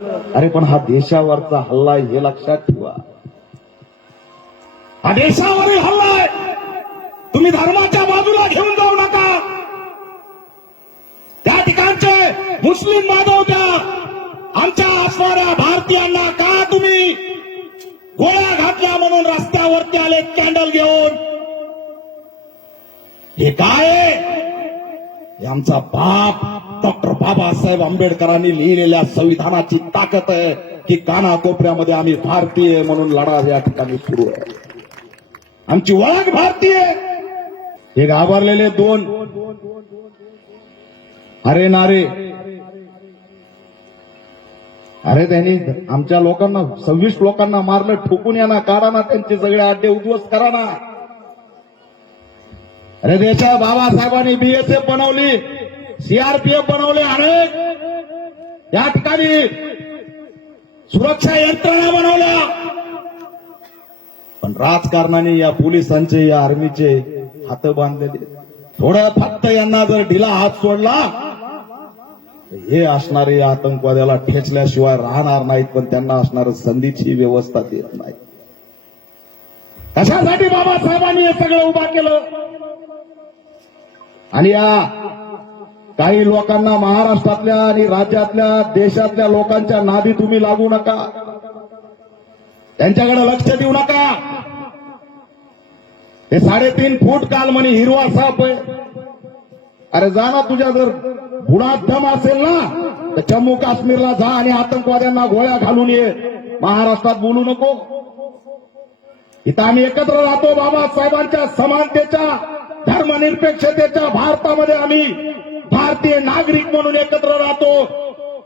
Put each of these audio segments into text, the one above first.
अरे पण हा देशावरचा हल्ला आहे हे लक्षात ठेवा. हा देशावरील हल्ला आहे. तुम्ही धर्माच्या बाजूला घेऊन जाऊ नका. त्या ठिकाणचे मुस्लिम बांधव त्या आमच्या असणाऱ्या भारतीयांना का तुम्ही गोळ्या घातल्या म्हणून रस्त्यावरती आले कॅन्डल घेऊन. हे काय आहे? हे आमचा बाप डॉक्टर बाबासाहेब आंबेडकरांनी लिहिलेल्या संविधानाची ताकद आहे की कानाकोपऱ्यामध्ये आम्ही भारतीय म्हणून लढा या ठिकाणी सुरू आहे. आमची ओळख भारतीय. हे घाबरलेले दोन अरे नारे, अरे त्यांनी आमच्या लोकांना 26 लोकांना मारलं, ठोकून या ना, काढा ना त्यांचे सगळे अड्डे उद्ध्वस्त करा ना. अरे देशा बाबासाहेबांनी बीएसएफ बनवली, सीआरपीएफ बनवले, अनेक या ठिकाणी सुरक्षा यंत्रणा बनवल्या. पण राजकारणाने या पोलिसांचे या आर्मीचे हात बांधलेले. थोडं फक्त यांना जर ढिला हात सोडला हे असणारे आतंकवाद्याला ठेचल्याशिवाय राहणार नाहीत. पण त्यांना असणार संधीची व्यवस्था देत नाही. कशासाठी बाबासाहेबांनी हे सगळं उभा केलं. आणि या काही लोकांना महाराष्ट्रातल्या आणि राज्यातल्या देशातल्या लोकांच्या नादी तुम्ही लागू नका. त्यांच्याकडे लक्ष देऊ नका. हे 3.5 फूट काल म्हणे हिरवा साप आहे. अरे जा ना, तुझ्या जर गुणात दम असेल ना तर जम्मू काश्मीरला जा आणि आतंकवाद्यांना गोळ्या घालून ये. महाराष्ट्रात बोलू नको. इथं आम्ही एकत्र राहतो. बाबासाहेबांच्या समानतेच्या धर्मनिरपेक्षतेच्या भारतामध्ये आम्ही भारतीय नागरिक म्हणून एकत्र राहतो.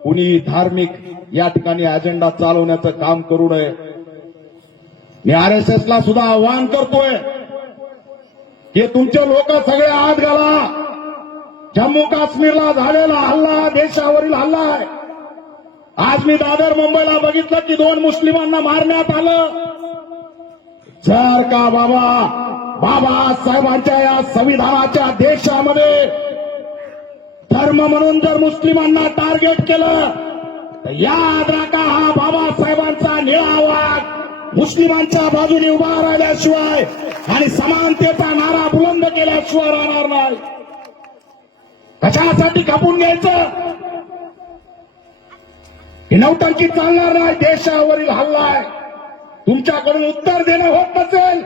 कुणी धार्मिक या ठिकाणी अजेंडा चालवण्याचं काम करू नये. मी आरएसएसला सुद्धा आवाहन करतोय की तुमचे लोक सगळे आत घाला. जम्मू काश्मीरला झालेला हल्ला देशावरील हल्ला आहे. आज मी दादर मुंबईला बघितलं की 2 मुस्लिमांना मारण्यात आलं. जर का बाबासाहेबांच्या या संविधानाच्या देशामध्ये धर्म म्हणून जर मुस्लिमांना टार्गेट केलं तर याद राखा, हा बाबासाहेबांचा निळा वाघ मुस्लिमांच्या बाजूने उभा राहिल्याशिवाय आणि समानतेचा नारा बुलंद केल्याशिवाय राहणार नाही. कशासाठी खपून घ्यायचं. हे नौटंकी चालणार नाही. देशावरील हल्ला आहे. तुमच्याकडून उत्तर देणं होत नसेल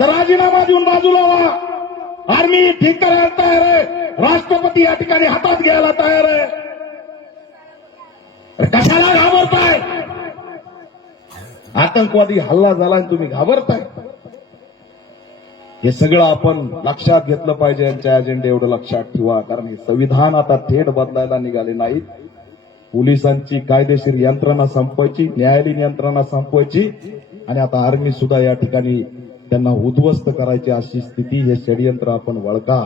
तर राजीनामा देऊन बाजूला व्हा. आर्मी ठीक करायला तयार आहे. राष्ट्रपती या ठिकाणी हातात घ्यायला तयार आहे. कशाला घाबरताय. आतंकवादी हल्ला झाला आणि तुम्ही घाबरताय. हे सगळं आपण लक्षात घेतलं पाहिजे. यांच्या अजेंडे एवढं लक्षात ठेवा. कारण हे संविधान आता थेट बदलायला निघाले नाहीत. पोलिसांची कायदेशीर यंत्रणा संपवायची, न्यायालयीन यंत्रणा संपवायची आणि आता आर्मी सुद्धा या ठिकाणी त्यांना उद्ध्वस्त करायची अशी स्थिती. हे षडयंत्र आपण वळखा.